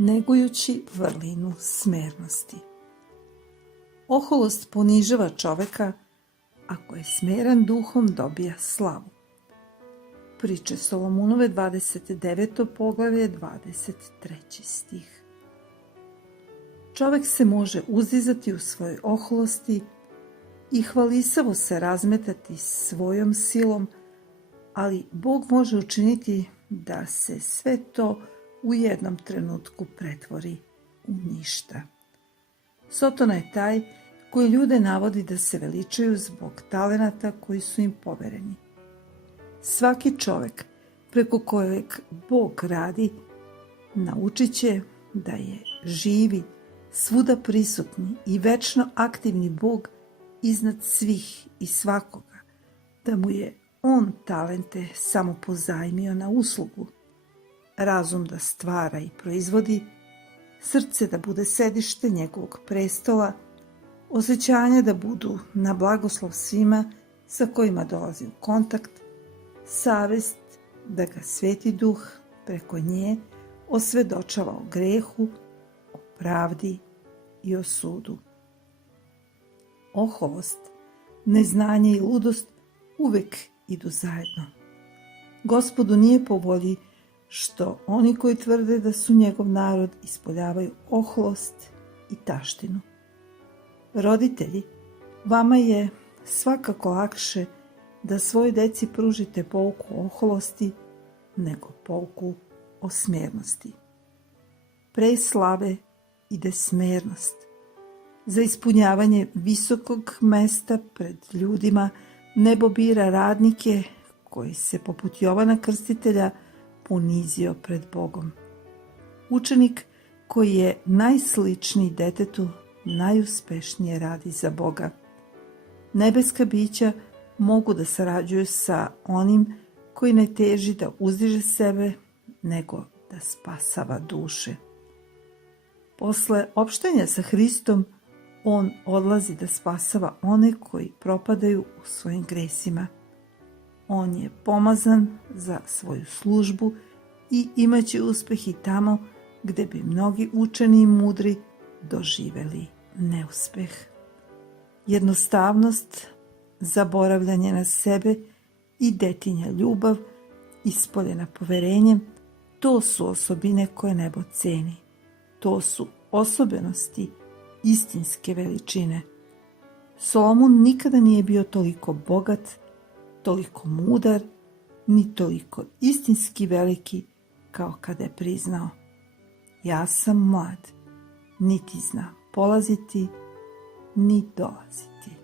Negujući vrlinu smernosti. Oholost ponižava čoveka, ako je smeran duhom dobija slavu. Priče Solomunove 29. poglavlje 23. stih. Čovek se može uzdizati u svojoj oholosti i hvalisavo se razmetati svojom silom, ali Bog može učiniti da se sve to u jednom trenutku pretvori u ništa. Sotona je taj koji ljude navodi da se veličaju zbog talenata koji su im povereni. Svaki čovek preko kojeg Bog radi naučit će da je živi, svuda prisutni i večno aktivni Bog iznad svih i svakoga, da mu je On talente samo pozajmio na uslugu, razum da stvara i proizvodi, srce da bude sedište njegovog prestola, osjećanja da budu na blagoslov svima sa kojima dolazi u kontakt, savest da ga Sveti Duh preko nje osvedočava o grehu, o pravdi i o sudu. Oholost, neznanje i ludost uvek idu zajedno. Gospodu nije po volji što oni koji tvrde da su njegov narod ispoljavaju oholost i taštinu. Roditelji, vama je svakako lakše da svojoj deci pružite pouku o oholosti nego pouku o smernosti. Pre slave ide smernost. Za ispunjavanje visokog mesta pred ljudima nebo bira radnike koji se poput Jovana Krstitelja ponizio pred Bogom. Učenik koji je najsličniji detetu najuspešnije radi za Boga. Nebeska bića mogu da sarađuju sa onim koji ne teži da uzdiže sebe, nego da spasava duše. Posle opštenja sa Hristom, On odlazi da spasava one koji propadaju u svojim gresima. On je pomazan za svoju službu i imaće uspeh i tamo gde bi mnogi učeni i mudri doživeli neuspeh. Jednostavnost, zaboravljanje na sebe i detinja ljubav, ispoljena poverenjem, to su osobine koje nebo ceni. To su osobenosti istinske veličine. Solomon nikada nije bio toliko bogat, toliko mudar, ni toliko istinski veliki kao kada je priznao: ja sam mlad, niti znam polaziti, ni dolaziti.